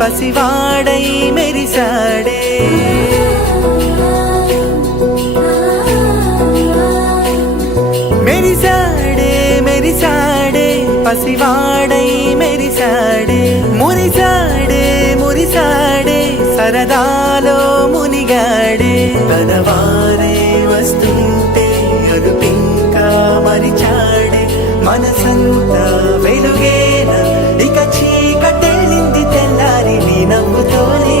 పసివాడై మెరిసాడే మెరిసాడే మెరిసాడే పసివాడై మెరిసాడే మురిసాడే మురిసాడే సరదాలో మునిగాడే తనవారే వస్తుంటే అదుపింకా మరిచాడే మనసంతా వెలుగేన ఇక చీకటెళ్ళింది తెల్లారి నీ నవ్వుతోనే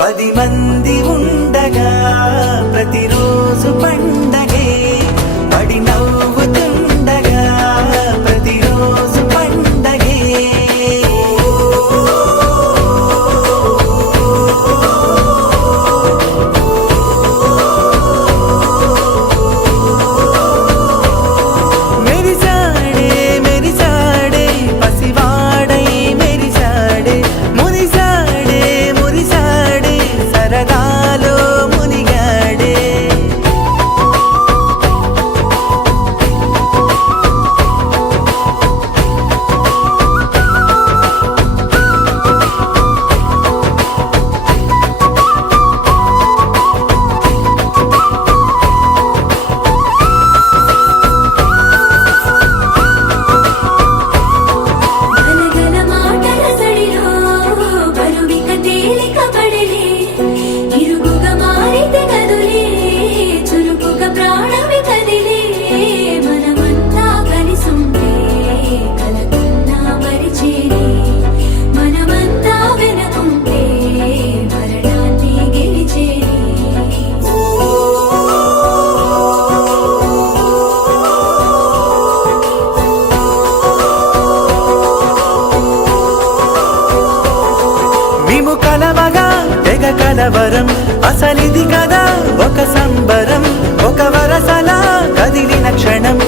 10 మంది ఉండగా ప్రతిరోజు పండగే పడి నవ్వుతుండగా ప్రతిరోజు పండగే మెరిసాడే మెరిసాడే పసివాడై మెరిసాడే మురిసాడే మురిసాడే సరదాలో మునిగాడే గలగల మాటల సడిలో బరువిక తేలిక పడలే ఇరుగుగా మారితే కదులే చురుకుగా ప్రాణమి కదిలే మనమంతా కలిసుంటే కలకున్నా మరిచేనే మనమంతా వెనకుంటే మరణాన్ని గెలిచేనే మేము కలవగా తెగ కలవరం అసలిది కదా ఒక సంబరం ఒక వరసలా కదిలిన క్షణం